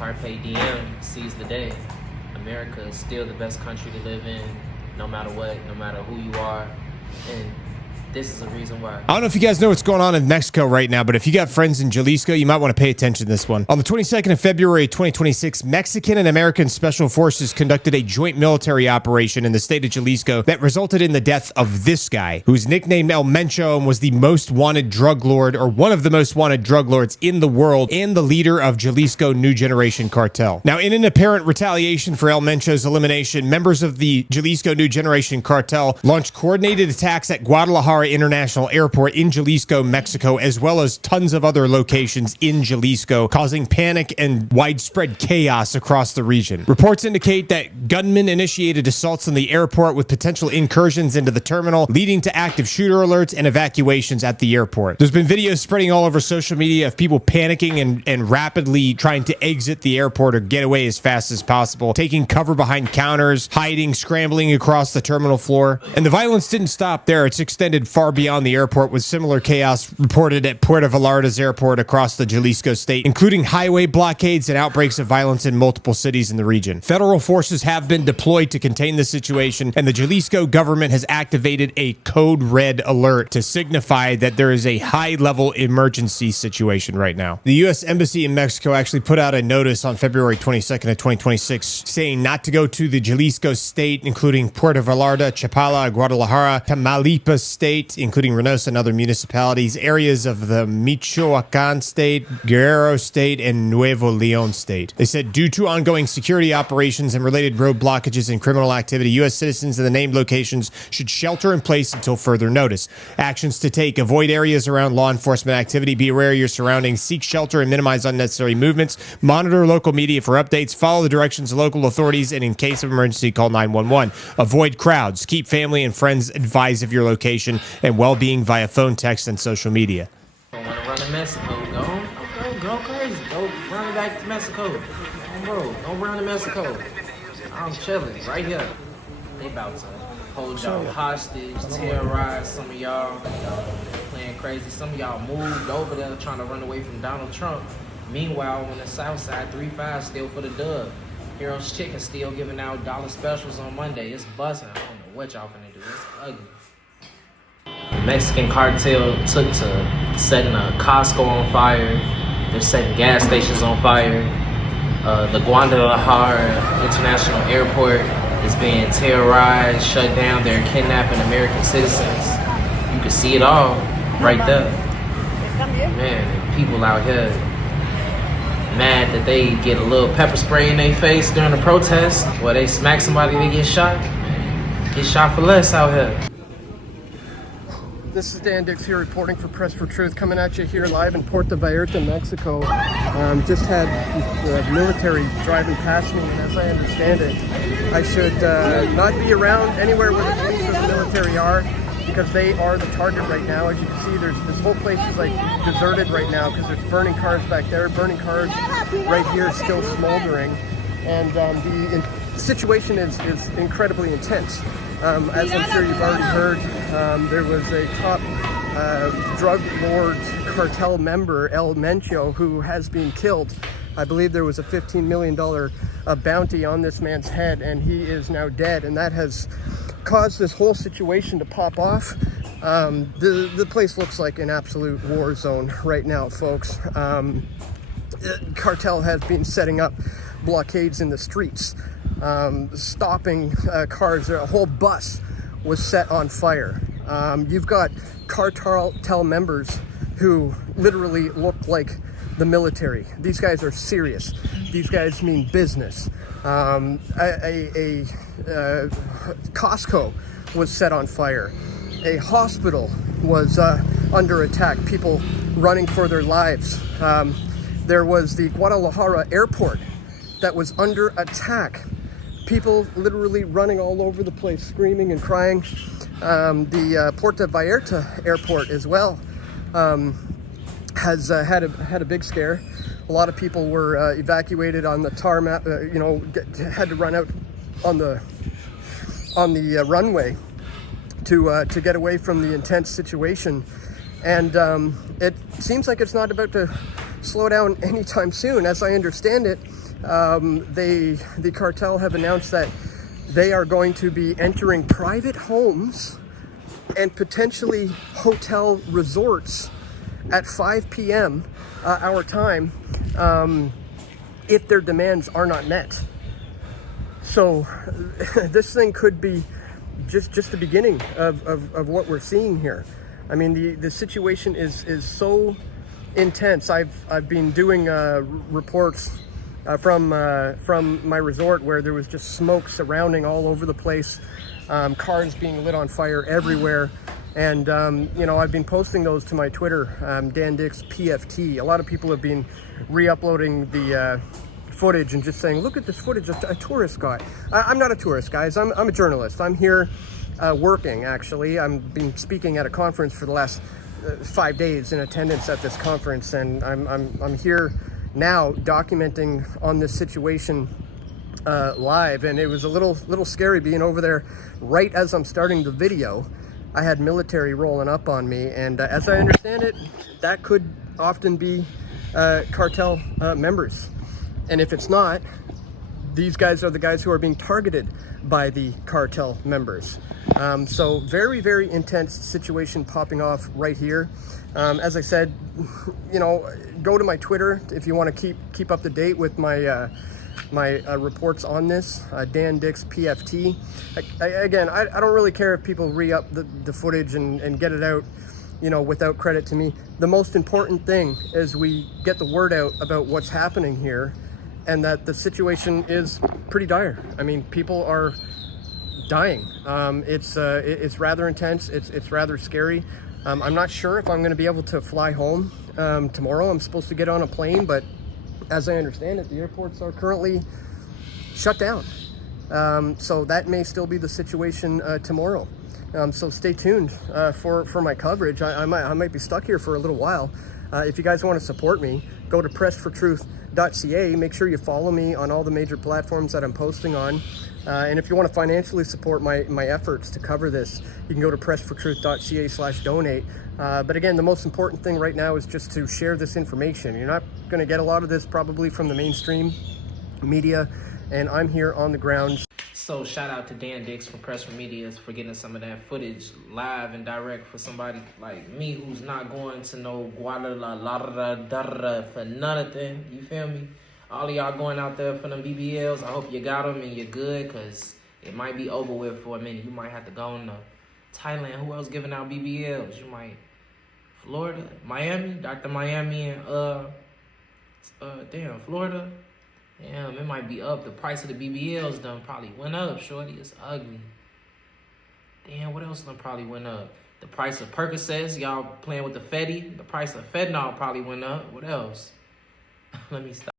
Carpe diem, seize the day. America is still the best country to live in, no matter what, no matter who you are. And this is the reason why. I don't know if you guys know what's going on in Mexico right now, but if you got friends in Jalisco, you might want to pay attention to this one. On the 22nd of February 2026, Mexican and American special forces conducted a joint military operation in the state of Jalisco that resulted in the death of this guy, who's nicknamed El Mencho and was the most wanted drug lord, or one of the most wanted drug lords in the world, and the leader of Jalisco New Generation Cartel. Now, in an apparent retaliation for El Mencho's elimination, members of the Jalisco New Generation Cartel launched coordinated attacks at Guadalajara International Airport in Jalisco, Mexico, as well as tons of other locations in Jalisco, causing panic and widespread chaos across the region. Reports indicate that gunmen initiated assaults on the airport with potential incursions into the terminal, leading to active shooter alerts and evacuations at the airport. There's been videos spreading all over social media of people panicking and rapidly trying to exit the airport or get away as fast as possible, taking cover behind counters, hiding, scrambling across the terminal floor. And the violence didn't stop there. It's extended far beyond the airport, with similar chaos reported at Puerto Vallarta's airport across the Jalisco state, including highway blockades and outbreaks of violence in multiple cities in the region. Federal forces have been deployed to contain the situation, and the Jalisco government has activated a code red alert to signify that there is a high-level emergency situation right now. The U.S. Embassy in Mexico actually put out a notice on February 22nd of 2026 saying not to go to the Jalisco state, including Puerto Vallarta, Chapala, Guadalajara, Tamaulipas state, including Reynosa and other municipalities, areas of the Michoacan state, Guerrero state, and Nuevo Leon state. They said, due to ongoing security operations and related road blockages and criminal activity, U.S. citizens in the named locations should shelter in place until further notice. Actions to take: avoid areas around law enforcement activity, be aware of your surroundings, seek shelter and minimize unnecessary movements, monitor local media for updates, follow the directions of local authorities, and in case of emergency, call 911. Avoid crowds, keep family and friends advised of your location and well-being via phone, text, and social media. Don't want to run to Mexico. Go crazy. Go run back to Mexico. Bro, don't run to Mexico. I'm chilling right here. They about to hold y'all hostage, terrorize some of y'all. Y'all playing crazy. Some of y'all moved over there trying to run away from Donald Trump. Meanwhile, on the south side, 3-5 still for the dub. Heroes Chicken still giving out dollar specials on Monday. It's buzzing. I don't know what y'all finna do. It's ugly. The Mexican cartel took to setting a Costco on fire. They're setting gas stations on fire. The Guadalajara International Airport is being terrorized, shut down. They're kidnapping American citizens. You can see it all right there. Man, people out here mad that they get a little pepper spray in their face during the protest. Well, they smack somebody, they get shot. Get shot for less out here. This is Dan Dix here reporting for Press for Truth, coming at you here live in Puerto Vallarta, Mexico. Just had the military driving past me, and as I understand it, I should not be around anywhere where the police or the military are, because they are the target right now. As you can see, this whole place is like deserted right now because there's burning cars back there, burning cars right here still smoldering, and the situation is incredibly intense. As I'm sure you've already heard, there was a top drug lord cartel member, El Mencho, who has been killed. I believe there was a $15 million bounty on this man's head, and he is now dead, and that has caused this whole situation to pop off. The place looks like an absolute war zone right now, folks. Cartel has been setting up blockades in the streets, stopping cars. A whole bus was set on fire. You've got cartel members who literally look like the military. These guys are serious. These guys mean business. Costco was set on fire. A hospital was under attack. People running for their lives. There was the Guadalajara airport that was under attack. People literally running all over the place, screaming and crying. The Puerto Vallarta airport as well has had a big scare. A lot of people were evacuated on the tarmac. Had to run out on the runway to get away from the intense situation. And it seems like it's not about to slow down anytime soon. As I understand it, the cartel have announced that they are going to be entering private homes and potentially hotel resorts at 5 p.m. Our time if their demands are not met. So this thing could be just the beginning of what we're seeing here. I mean, the situation is so intense. I've been doing reports from my resort where there was just smoke surrounding all over the place, cars being lit on fire everywhere. And, you know, I've been posting those to my Twitter, Dan Dix PFT. A lot of people have been re-uploading the footage and just saying, look at this footage a tourist got. I'm not a tourist, guys. I'm a journalist. I'm here working, actually. I've been speaking at a conference for the last 5 days in attendance at this conference, and I'm here now documenting on this situation live. And it was a little scary being over there right as I'm starting the video. I had military rolling up on me, and as I understand it, that could often be cartel members. And if it's not, these guys are the guys who are being targeted by the cartel members. So very, very intense situation popping off right here. As I said, you know, go to my Twitter if you want to keep up to date with my reports on this, Dan Dix PFT. Again, I don't really care if people re-up the footage and get it out, you know, without credit to me. The most important thing is we get the word out about what's happening here, and that the situation is pretty dire. I mean, people are dying. It's rather intense. It's rather scary. I'm not sure if I'm going to be able to fly home tomorrow. I'm supposed to get on a plane, but as I understand it, the airports are currently shut down. So that may still be the situation tomorrow. So stay tuned for my coverage. I might be stuck here for a little while. If you guys want to support me, go to pressfortruth.ca. Make sure you follow me on all the major platforms that I'm posting on. And if you want to financially support my efforts to cover this, you can go to pressfortruth.ca/donate. But again, the most important thing right now is just to share this information. You're not going to get a lot of this probably from the mainstream media, and I'm here on the ground. So shout out to Dan Dix from Press for Media for getting some of that footage live and direct for somebody like me who's not going to no Guadalajara for nothing. You feel me? All of y'all going out there for them BBLs, I hope you got them and you're good, because it might be over with for a minute. You might have to go to Thailand. Who else giving out BBLs? You might Florida, Miami, Dr. Miami, and Florida. Damn, it might be up. The price of the BBLs done probably went up, shorty. It's ugly. Damn, what else done probably went up? The price of Percocets, y'all playing with the Fetty. The price of fentanyl probably went up. What else? Let me stop.